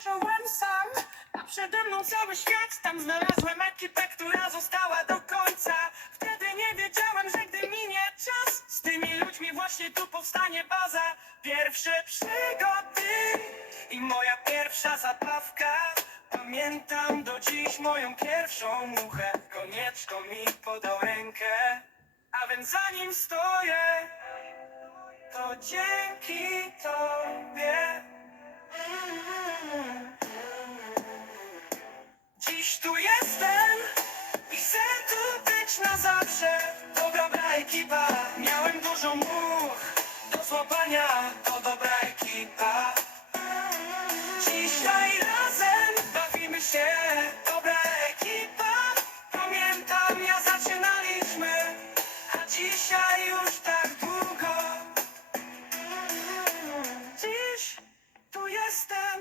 zacząłem sam. A przede mną cały świat Tam znalazłem ekipę, która została do końca. Wtedy nie wiedziałem, że gdy minie czas Z tymi ludźmi właśnie tu powstanie baza. Pierwsze przygody I moja pierwsza zabawka. Pamiętam do dziś moją pierwszą muchę. Konieczko mi podał rękę. A więc za nim stoję. To dzięki tobie Dziś tu jestem i chcę tu być na zawsze. Dobra ekipa, miałem dużo much Do złapania, to dobra ekipa. Dzisiaj razem bawimy się. Dobra ekipa Pamiętam, ja zaczynaliśmy A dzisiaj już tak długo. Dziś tu jestem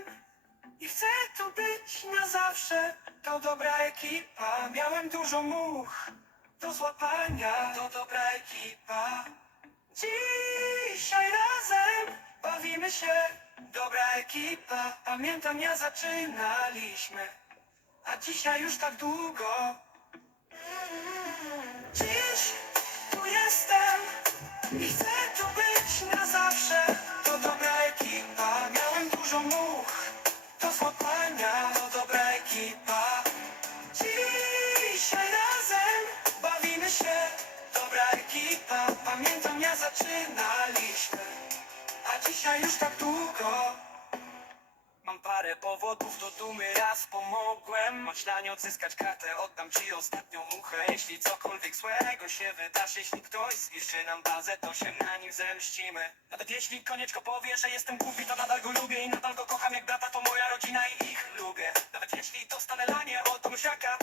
i chcę tu być na zawsze. To dobra ekipa, miałem dużo much do złapania. To dobra ekipa. Dzisiaj razem bawimy się. Dobra ekipa, pamiętam ja zaczynaliśmy, a dzisiaj już tak długo. Dziś tu jestem i chcę zaczynaliśmy, a dzisiaj już tak długo. Mam parę powodów do dumy, raz pomogłem. Maślanie odzyskać kartę, oddam ci ostatnią muchę. Jeśli cokolwiek złego się wydarzy Jeśli ktoś zniszczy nam bazę, to się na nim zemścimy. Nawet jeśli konieczko powie, że jestem głupi, to nadal go lubię I nadal go kocham jak brata, to moja rodzina i ich lubię. Nawet jeśli dostanę lanie od rodzina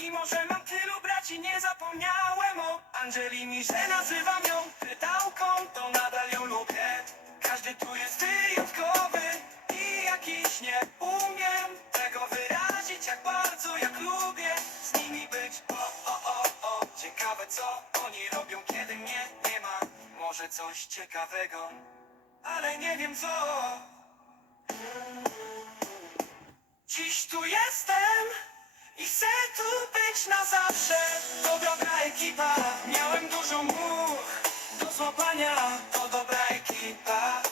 Mimo, że mam tylu braci, nie zapomniałem o Angelini, że nazywam ją pytałką, to nadal ją lubię. Każdy tu jest wyjątkowy i jakiś nie umiem tego wyrazić, jak bardzo, jak lubię z nimi być. O, o, o, o, ciekawe co oni robią, kiedy mnie nie ma. Może coś ciekawego, ale nie wiem co. Dziś tu jestem tu być na zawsze. To dobra ekipa, miałem dużo much do złapania. To dobra ekipa.